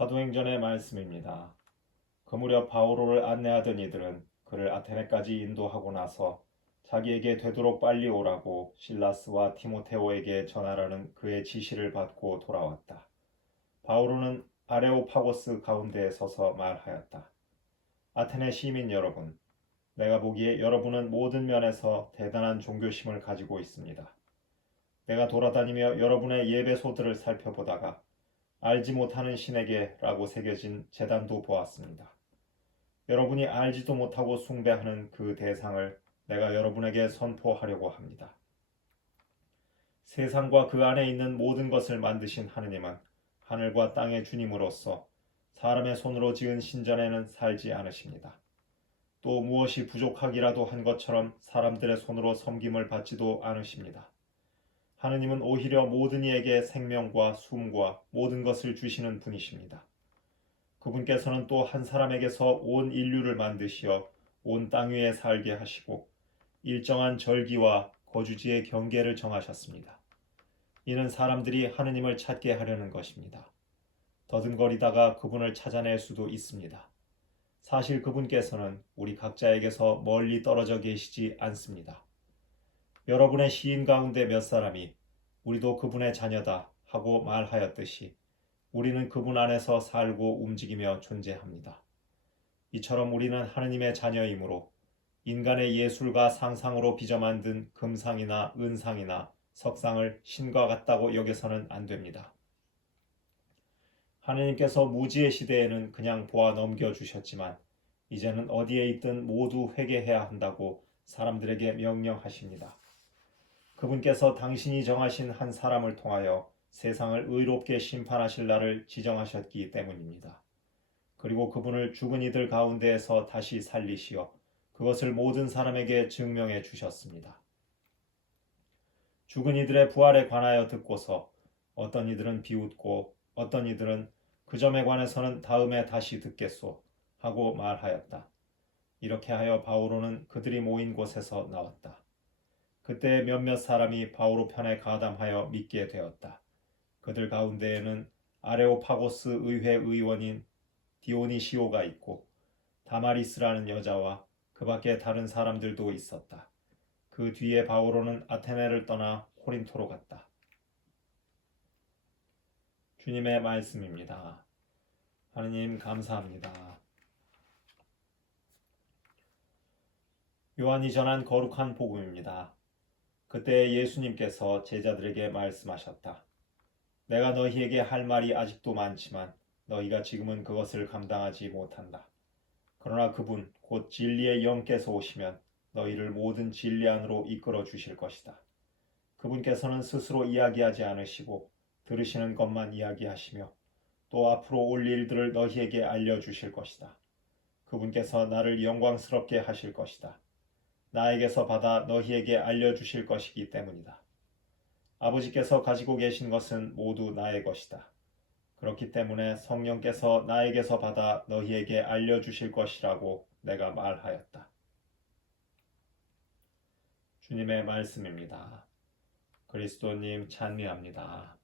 사도행전의 말씀입니다. 그 무렵 바오로를 안내하던 이들은 그를 아테네까지 인도하고 나서 자기에게 되도록 빨리 오라고 실라스와 티모테오에게 전하라는 그의 지시를 받고 돌아왔다. 바오로는 아레오파고스 가운데에 서서 말하였다. 아테네 시민 여러분, 내가 보기에 여러분은 모든 면에서 대단한 종교심을 가지고 있습니다. 내가 돌아다니며 여러분의 예배소들을 살펴보다가 알지 못하는 신에게라고 새겨진 재단도 보았습니다. 여러분이 알지도 못하고 숭배하는 그 대상을 내가 여러분에게 선포하려고 합니다. 세상과 그 안에 있는 모든 것을 만드신 하느님은 하늘과 땅의 주님으로서 사람의 손으로 지은 신전에는 살지 않으십니다. 또 무엇이 부족하기라도 한 것처럼 사람들의 손으로 섬김을 받지도 않으십니다. 하느님은 오히려 모든 이에게 생명과 숨과 모든 것을 주시는 분이십니다. 그분께서는 또 한 사람에게서 온 인류를 만드시어 온 땅 위에 살게 하시고 일정한 절기와 거주지의 경계를 정하셨습니다. 이는 사람들이 하느님을 찾게 하려는 것입니다. 더듬거리다가 그분을 찾아낼 수도 있습니다. 사실 그분께서는 우리 각자에게서 멀리 떨어져 계시지 않습니다. 여러분의 시인 가운데 몇 사람이 우리도 그분의 자녀다 하고 말하였듯이 우리는 그분 안에서 살고 움직이며 존재합니다. 이처럼 우리는 하느님의 자녀이므로 인간의 예술과 상상으로 빚어 만든 금상이나 은상이나 석상을 신과 같다고 여겨서는 안 됩니다. 하느님께서 무지의 시대에는 그냥 보아 넘겨주셨지만 이제는 어디에 있든 모두 회개해야 한다고 사람들에게 명령하십니다. 그분께서 당신이 정하신 한 사람을 통하여 세상을 의롭게 심판하실 날을 지정하셨기 때문입니다. 그리고 그분을 죽은 이들 가운데에서 다시 살리시어 그것을 모든 사람에게 증명해 주셨습니다. 죽은 이들의 부활에 관하여 듣고서 어떤 이들은 비웃고 어떤 이들은 그 점에 관해서는 다음에 다시 듣겠소 하고 말하였다. 이렇게 하여 바오로는 그들이 모인 곳에서 나왔다. 그때 몇몇 사람이 바오로 편에 가담하여 믿게 되었다. 그들 가운데에는 아레오파고스 의회 의원인 디오니시오가 있고 다마리스라는 여자와 그 밖에 다른 사람들도 있었다. 그 뒤에 바오로는 아테네를 떠나 코린토로 갔다. 주님의 말씀입니다. 하느님 감사합니다. 요한이 전한 거룩한 복음입니다. 그때 예수님께서 제자들에게 말씀하셨다. 내가 너희에게 할 말이 아직도 많지만 너희가 지금은 그것을 감당하지 못한다. 그러나 그분 곧 진리의 영께서 오시면 너희를 모든 진리 안으로 이끌어 주실 것이다. 그분께서는 스스로 이야기하지 않으시고 들으시는 것만 이야기하시며 또 앞으로 올 일들을 너희에게 알려 주실 것이다. 그분께서 나를 영광스럽게 하실 것이다. 나에게서 받아 너희에게 알려 주실 것이기 때문이다. 아버지께서 가지고 계신 것은 모두 나의 것이다. 그렇기 때문에 성령께서 나에게서 받아 너희에게 알려 주실 것이라고 내가 말하였다. 주님의 말씀입니다. 그리스도님 찬미합니다.